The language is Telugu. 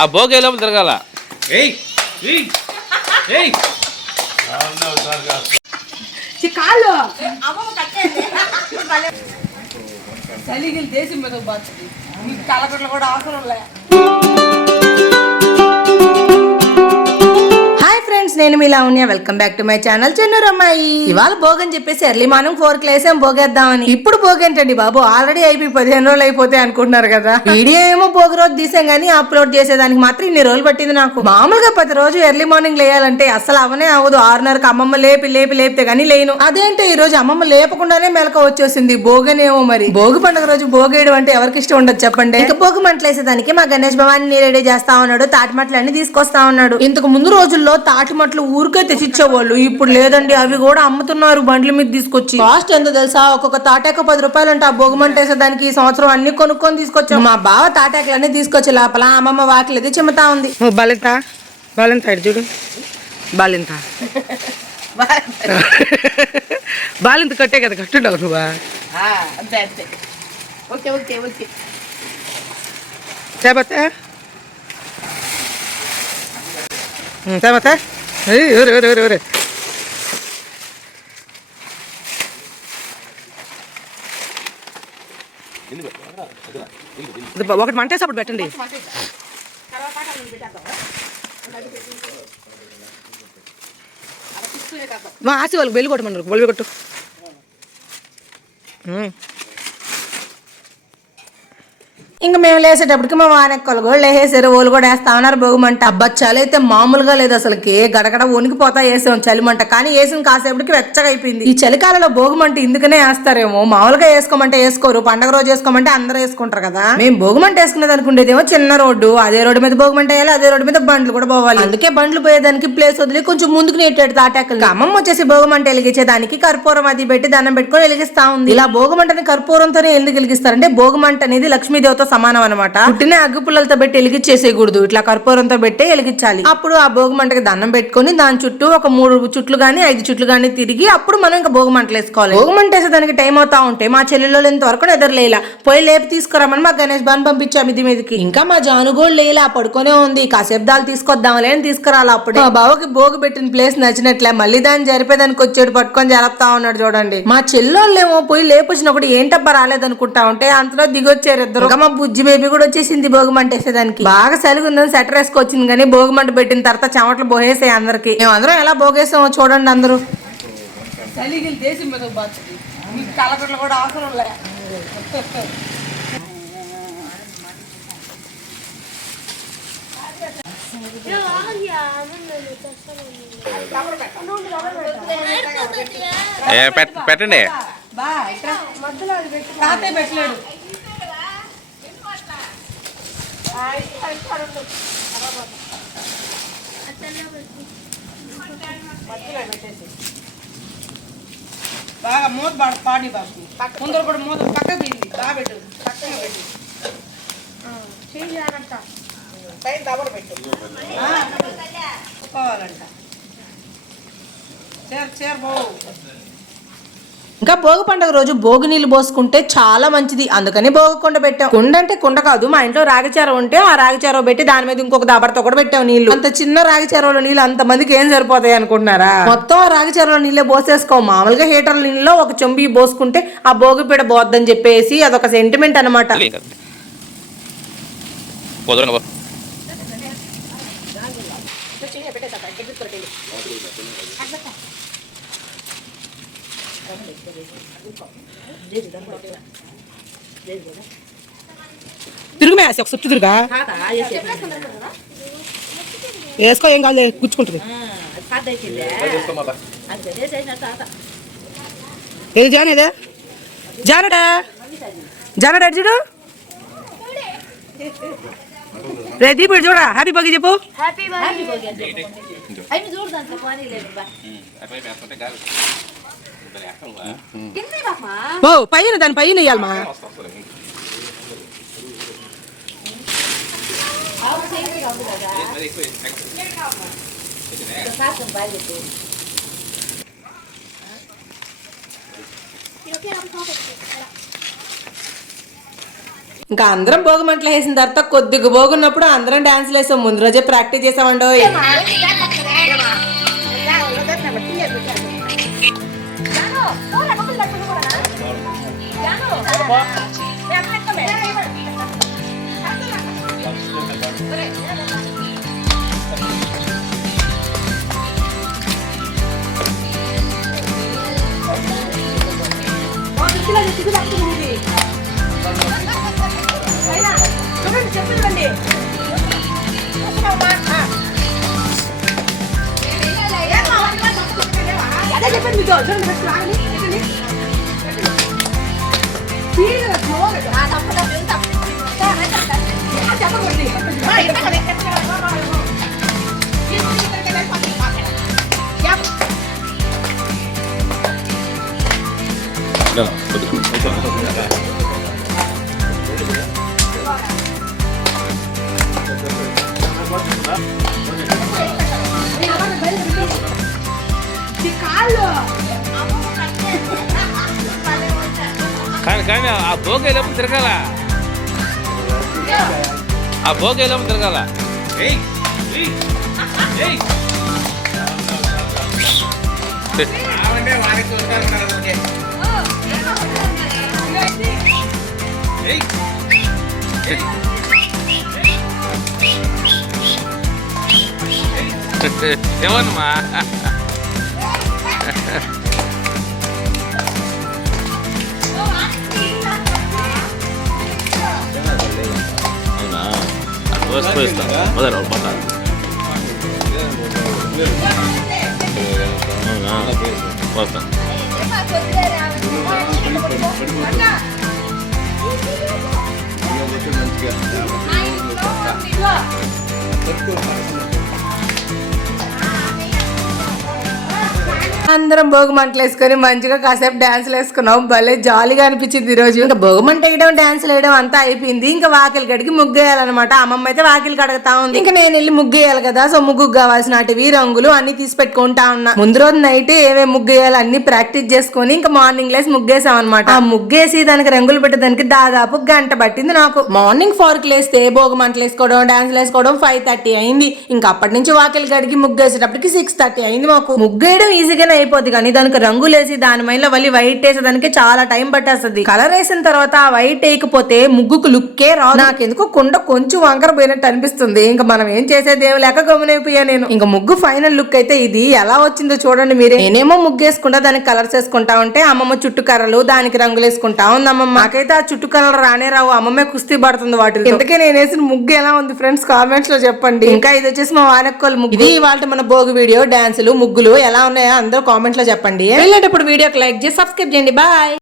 ఆ భోగి లోపల తిరగాల. చలిగిలి దేశం మీద బాగుంది. మీకు కలకట్లు కూడా అవసరం లే. ఫ్రెండ్స్, నేను మీ Lavanya. Welcome back to my channel Chennurammayi. ఇవాళ భోగని చెప్పేసి ఎర్లీ మార్నింగ్ 4 లేసాం భోగేద్దామని. ఇప్పుడు భోగేంటండి బాబు, ఆల్రెడీ అయిపోయి 15 రోజులు అయిపోతాయి అనుకుంటున్నారు కదా. వీడియో ఏమో భోగి రోజు తీసాం గానీ అప్లోడ్ చేసేదానికి మాత్రం ఇన్ని రోజులు పట్టింది నాకు. మామూలుగా 10 రోజు ఎర్లీ మార్నింగ్ లేయాలంటే అసలు అవనే అవ్వదు. 6:30కి అమ్మమ్మ లేపితే గానీ లేను. అదేంటో ఈ రోజు అమ్మమ్మ లేపకుండానే మెలక వచ్చేసింది. భోగనేమో మరి. భోగి పండుగ రోజు భోగేయడం అంటే ఎవరికి ఇష్టం ఉండదు చెప్పండి. ఇక భోగి మంటలు వేసేదానికి మా గణేష్ భవాని రెడీ చేస్తా ఉన్నాడు. తాటిమట్లన్నీ తీసుకొస్తా ఉన్నాడు. ఇంతకు ముందు రోజుల్లో తాటిమట్లు ఊరికే తెచ్చిచ్చేవాళ్ళు. ఇప్పుడు లేదండి, అవి కూడా అమ్ముతున్నారు బండ్ల మీద తీసుకొచ్చి. కాస్ట్ ఎంత తెలుసా? ఒక్కొక్క తాటాక 10 రూపాయలు అంటే ఆ భోగిమంట వేసేదానికి. ఈ సంవత్సరం అన్ని కొనుక్కొని తీసుకొచ్చాం. మా బావ తాటాకులన్నీ తీసుకొచ్చి లోపల అమ్మమ్మ వాకిలది చిమ్ముతా ఉంది. బాలింత చూడు, బాలింత బాలింత కట్టే కదా కట్టుండవు నువ్వా? చేపత్తా చేపత్తా ఒకటి మంటేసప్పుడు పెట్టండి. మా ఆసి వాళ్ళకి బెల్లి కొట్టమన్నారు. బొల్లి కొట్టు. ఇంకా మేము లేసేటప్పటికి మా వానెక్కలు కూడా లేసేసారు. ఓళ్ళు కూడా వేస్తా ఉన్నారు భోగిమంట. అబ్బా చలి అయితే మామూలుగా లేదు అసలుకి. గడగడ వణికిపోతా వేసాం చలిమంట. కానీ వేసిన కాసేపటికి వెచ్చగా అయిపోయింది. ఈ చలికాలంలో భోగిమంట ఇందుకనే వేస్తారేమో. మామూలుగా వేసుకోమంటే వేసుకోరు, పండగ రోజు వేసుకోమంటే అందరూ వేసుకుంటారు కదా. మేము భోగిమంట వేసుకునేది అనుకుంటేదేమో చిన్న రోడ్డు. అదే రోడ్డు మీద భోగిమంట వేయాలి, అదే రోడ్డు మీద బండ్లు కూడా పోవాలి. అందుకే బండ్లు పోయేదానికి ప్లేస్ వదిలి కొంచెం ముందుకు నెట్టాడు తాటాకులు. అమ్మమ్మ వచ్చేసి భోగిమంట వెలిగించేదానికి కర్పూరం అది పెట్టి దండం పెట్టుకొని వెలిగిస్తా ఉంది. ఇలా భోగిమంటని కర్పూరంతోనే ఎందుకు వెలిగిస్తారంటే భోగిమంట అనేది లక్ష్మీదేవత సమానం అనమాట. పుట్టిన అగ్గు పుల్లలతో పెట్టి వెలిగించేసేయకూడదు, ఇట్లా కర్పూరంతో పెట్టి వెలిగించాలి. అప్పుడు ఆ భోగిమంటకి దండం పెట్టుకుని దాని చుట్టూ ఒక 3 చుట్లు గానీ 5 చుట్లు గానీ తిరిగి అప్పుడు మనం ఇంకా భోగిమంటలు వేసుకోవాలి. భోగిమంట వేసేదానికి టైం అవుతా ఉంటే మా చెల్లెల్లో ఇంతవరకు నిద్రలేలా. పోయి లేపు తీసుకురామని మా గణేష్ బాన్ పంపించాం ఇది మీదకి. ఇంకా మా జానుగోడు లేలా, పడుకునే ఉంది. కాసేపు దాలు తీసుకొద్దాంలే అని తీసుకురాలి. అప్పుడు మా బావకి భోగి పెట్టిన ప్లేస్ నచ్చినట్లే మళ్ళీ దాన్ని జరిపేదానికి వచ్చాడు, పట్టుకొని జరుపుతా ఉన్నాడు చూడండి. మా చెల్లెళ్ళేమో పోయి లేపొచ్చినప్పుడు ఏంటబ్బా రాలేదనుకుంటా ఉంటే అంతలో దిగొచ్చారు ఇద్దరు. మా బుజ్జి బేబీ కూడా వచ్చేసింది భోగిమంట వేసేదానికి. బాగా సలిగుందని సెటర్ వేసుకొచ్చింది కానీ భోగిమంట పెట్టిన తర్వాత చెమటలు పోసేసాయి అందరికి. మేము అందరం ఎలా భోగేసామో చూడండి అందరూ. చలిగిలి దేశం మీద బాగుంది. మీకు కలకట్లు కూడా అవసరం లే. పెట్టండి. పెట్టలేడు. బాగా మూత పాడి బాబు. ముందర కూడా మూత పక్క పోయింది. బాగా పెట్టు, పక్కన పెట్టు. పైన దబడు పెట్టు. పోవాలంట. చేరు బావు. ఇంకా భోగి పండుగ రోజు భోగి నీళ్లు పోసుకుంటే చాలా మంచిది. అందుకని భోగి కుండ పెట్టాం. కుండ అంటే కుండ కాదు, మా ఇంట్లో రాగిచారం ఉంటే ఆ రాగిచారం పెట్టి దాని మీద ఇంకొక దాబడతో కూడా పెట్టాం నీళ్లు. అంత చిన్న రాగిచారంలో నీళ్ళు అంత మందికి ఏం సరిపోతాయి అనుకుంటున్నారా? మొత్తం ఆ రాగిచారంలో నీళ్ళే పోసేసుకో. మామూలుగా హీటర్ నీళ్ళలో ఒక చెంబు పోసుకుంటే ఆ భోగి పీడ పోద్దని చెప్పేసి అదొక సెంటిమెంట్ అనమాట. తిరుగు ఒక చుట్టూ తిరుగా వేసుకో, ఏం కాదు గుచ్చుకుంటుంది. ఏది జానేదే జానడా జానడా చూడు రే దీపుడు చూడ. హ్యాపీ భోగి చెప్పు. ఓ పైన దాని పైన వేయాలమ్మా. ఇంకా అందరం భోగి మంటలు వేసిన తర్వాత కొద్దిగా భోగున్నప్పుడు అందరం డాన్స్లు వేసాం. ముందు రోజే ప్రాక్టీస్ చేసామండో. చెప్పండి అదే చెప్పండి మీకు కానీ ఆ భోగి వెళ్ళప్పుడు తిరగాల. ఆ భోగి వెళ్ళప్పుడు తిరగాల. ఏమన్నమా వస్తాను. అందరం భోగి మంటలు వేసుకొని మంచిగా కాసేపు డాన్సులు వేసుకున్నాం. భలే జాలీగా అనిపించింది ఈ రోజు. ఇంకా భోగి మంట వేయడం డాన్సులు వేయడం అంతా అయిపోయింది. ఇంకా వాకిలి గడికి ముగ్గు వేయాలన్నమాట. అమ్మమ్మ అయితే వాకిలి కడగతా ఉంది. ఇంకా నేను వెళ్ళి ముగ్గు వేయాలి కదా. సో ముగ్గుకు కావాల్సినవి రంగులు అన్ని తీసి పెట్టుకుంటా ఉన్నా. ముందు రోజు నైట్ ఏమేమి ముగ్గు వేయాలి అన్ని ప్రాక్టీస్ చేసుకుని ఇంకా మార్నింగ్ లేసి ముగ్గేసాం అనమాట. ఆ ముగ్గేసి దానికి రంగులు పెట్టడానికి దాదాపు గంట పట్టింది నాకు. మార్నింగ్ 4కి లేస్తే భోగి మంటలు వేసుకోవడం డాన్సులు వేసుకోవడం 5:30 అయింది. ఇంకా అప్పటి నుంచి వాకిలి గడికి ముగ్గు వేసేటప్పటికి 6:30 అయింది. మాకు ముగ్గు వేయడం ఈజీగానే అయిపోద్ది కానీ దానికి రంగులు వేసి దాని మీద మళ్ళీ వైట్ వేసేదానికి చాలా టైం పట్టేస్తుంది. కలర్ వేసిన తర్వాత ఆ వైట్ వేయకపోతే ముగ్గుకు లుక్కే రాదు. నాకెందుకో కుండ కొంచెం వంకర పోయినట్టు అనిపిస్తుంది. ఇంకా మనం ఏం చేసేది ఏమి లేక గమనైపోయా నేను. ఇంకా ముగ్గు ఫైనల్ లుక్ అయితే ఇది ఎలా వచ్చిందో చూడండి మీరే. నేనేమో ముగ్గు వేసుకుంటా దానికి కలర్స్ వేసుకుంటా ఉంటే అమ్మమ్మ చుట్టు కర్రలు దానికి రంగులు వేసుకుంటా ఉంది అమ్మమ్మ. నాకైతే ఆ చుట్టు కర్రలు రానే రావు. అమ్మమ్మే కుస్తీ పడుతుంది వాటిలో. ఇంతకే నేను వేసిన ముగ్గు ఎలా ఉంది ఫ్రెండ్స్ కామెంట్స్ లో చెప్పండి. ఇంకా ఇది వచ్చేసి మా వానక్కోలు ముగ్గు. ఇది ఇవాళ మన భోగి వీడియో. డాన్సులు ముగ్గులు ఎలా ఉన్నాయో అందరూ కామెంట్ లో చెప్పండి. వెళ్ళేటప్పుడు వీడియోకి లైక్ చేసి సబ్స్క్రైబ్ చేయండి. బాయ్.